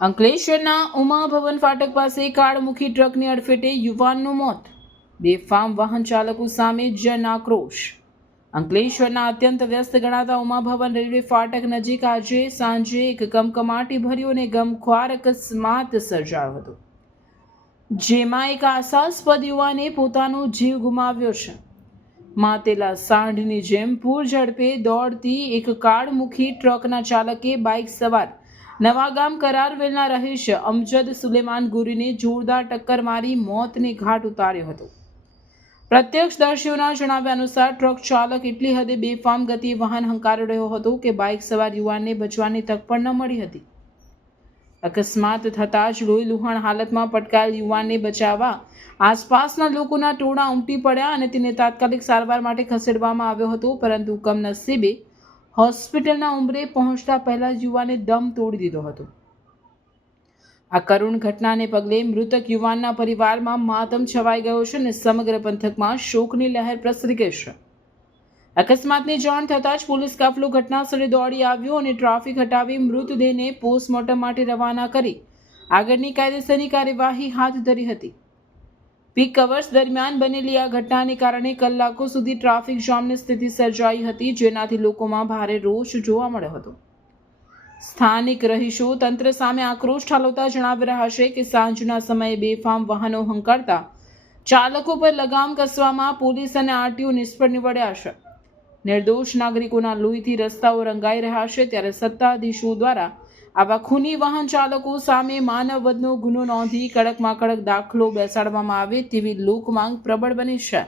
અંકલેશ્વરના ઉમા ભવન ફાટક પાસે કાળમુખી ટ્રકની અડફેટે યુવાનનું મોત. બેફામ વાહન ચાલકો સામે જન આક્રોશ અંકલેશ્વરના અત્યંત વ્યસ્ત ગણાતા ઉમા ભવન રેલવે ફાટક નજીક આજે સાંજે એક કમકમાટી ભર્યો અને ગમખ્વાર અકસ્માત સર્જાયો હતો. જેમાં એક આશાસ્પદ યુવાને પોતાનો જીવ ગુમાવ્યો છે. માતેલા સાંઢની જેમ પૂર ઝડપે દોડતી એક કાળમુખી ટ્રકના ચાલકે બાઇક સવાર નવાગામ કરારવેલના રહીશ અમજદ સુલેમાન ગુરીને જોરદાર ટક્કર મારી મોતને ઘાટ ઉતાર્યો હતો. પ્રત્યક્ષદર્શીઓના જણાવ્યા અનુસાર ટ્રક ચાલક એટલી હદે બેફામ ગતિએ વાહન હંકારી રહ્યો હતો કે બાઇક સવાર યુવાનને બચવાની તક પણ ન મળી હતી. અકસ્માત થતાં જ લોહી લુહાણ હાલતમાં પટકાયેલ યુવાનને બચાવવા આસપાસના લોકોના ટોળા ઉમટી પડ્યા અને તેને તાત્કાલિક સારવાર માટે ખસેડવામાં આવ્યો હતો, પરંતુ કમનસીબે હોસ્પિટલના ઉંબરે પહોંચતા પહેલા યુવાને દમ તોડી દીધો હતો. આ કરુણ ઘટનાને પગલે મૃતક યુવાનના પરિવારમાં માતમ છવાઈ ગયો છે અને સમગ્ર પંથકમાં શોકની લહેર પ્રસરી ગઈ છે. અકસ્માતની જાણ થતાં જ પોલીસ કાફલો ઘટનાસ્થળે દોડી આવ્યો અને ટ્રાફિક હટાવી મૃતદેહને પોસ્ટમોર્ટમ માટે રવાના કરી આગળની કાયદેસરની કાર્યવાહી હાથ ધરી હતી. પીક અવર્સ દરમિયાન બનેલી આ ઘટનાને કારણે કલાકો સુધી ટ્રાફિક જામની સ્થિતિ સર્જાઈ હતી, જેનાથી લોકોમાં ભારે રોષ જોવા મળ્યો હતો. સ્થાનિક રહીશો તંત્ર સામે આક્રોશ ઠાલવતા જણાવી રહ્યા છે કે સાંજના સમયે બેફામ વાહનો હંકારતા ચાલકો પર લગામ કસવામાં પોલીસ અને આરટીઓ નિષ્ફળ નીવડ્યા છે. નિર્દોષ નાગરિકોના લોહીથી રસ્તાઓ રંગાઈ રહ્યા છે, ત્યારે સત્તાધીશો દ્વારા આવા ખૂની વાહન ચાલકો સામે માનવ વધનો ગુનો નોંધી કડકમાં કડક દાખલો બેસાડવામાં આવે તેવી લોકમાંગ પ્રબળ બની છે.